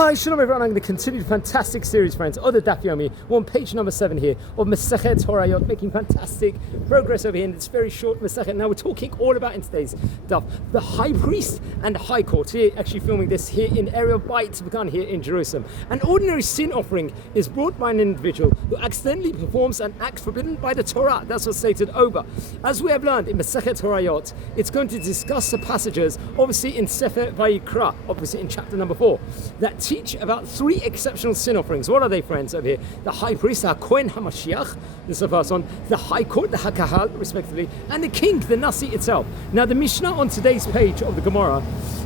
Hi, shalom everyone. I'm going to continue the fantastic series, friends, of the Daf Yomi. We're on page number 7 here of Masechet Horayot, making fantastic progress over here in this very short Masechet. Now we're talking all about in today's Daf the high priest and the high court. Here, actually filming this here in the area of Bayit here in Jerusalem. An ordinary sin offering is brought by an individual who accidentally performs an act forbidden by the Torah. That's what's stated over. As we have learned in Masechet Horayot, it's going to discuss the passages, obviously in Sefer Vayikra, obviously in chapter number 4, that teach about 3 exceptional sin offerings. What are they, friends, over here? The high priest, the Kohen HaMashiach, this is the first one, the high court, the HaKahal, respectively, and the king, the Nasi itself. Now, the Mishnah on today's page of the Gemara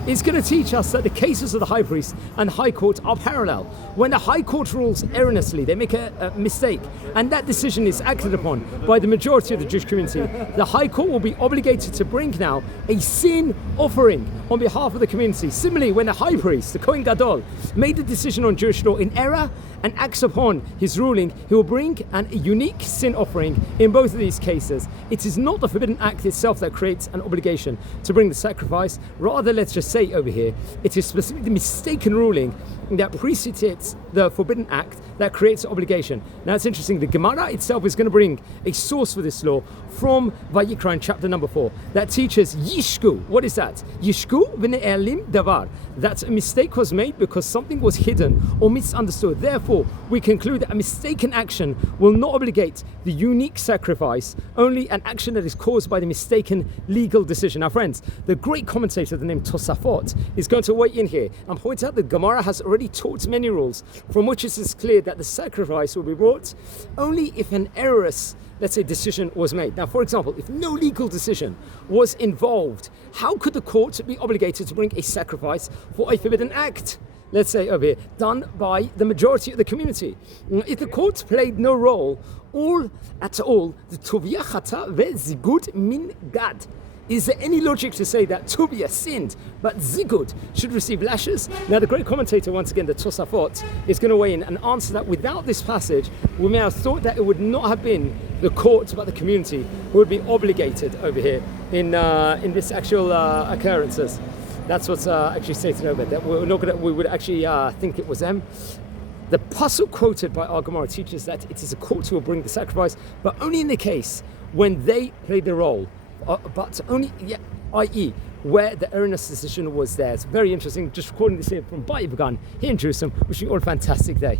is going to teach us that the cases of the high priest and high court are parallel. When the high court rules erroneously, they make a mistake, and that decision is acted upon by the majority of the Jewish community, the high court will be obligated to bring now a sin offering on behalf of the community. Similarly, when the high priest, the Kohen Gadol, made the decision on Jewish law in error and acts upon his ruling, he will bring a unique sin offering in both of these cases. It is not the forbidden act itself that creates an obligation to bring the sacrifice. Rather, let's just say over here, it is specifically the mistaken ruling that precedes the forbidden act that creates an obligation. Now it's interesting, the Gemara itself is going to bring a source for this law from Vayikra in chapter number 4 that teaches Yishku. What is that? Yishku v'ne'elim davar. That a mistake was made because something was hidden or misunderstood. Therefore, we conclude that a mistaken action will not obligate the unique sacrifice, only an action that is caused by the mistaken legal decision. Now friends, the great commentator, the name Tosafot, is going to weigh in here and point out that Gemara has already taught many rules, from which it is clear that the sacrifice will be brought only if an errorous, let's say, decision was made. Now, for example, if no legal decision was involved, how could the court be obligated to bring a sacrifice for a forbidden act, let's say over here, done by the majority of the community? If the court played no role at all, the Tuvia Chata ve'zigud min gad. Is there any logic to say that Tubia sinned, but Zigud should receive lashes? Now, the great commentator, once again, the Tosafot, is going to weigh in and answer that without this passage, we may have thought that it would not have been the court, but the community who would be obligated over here in this actual occurrences. That's what's actually stated over there. That we would actually think it was them. The pasuk quoted by our Gemara teaches that it is a court who will bring the sacrifice, but only in the case when they played the role. But only, i.e., where the erroneous decision was there. It's very interesting. Just recording this here from Bayit here in Jerusalem. Wishing you all a fantastic day.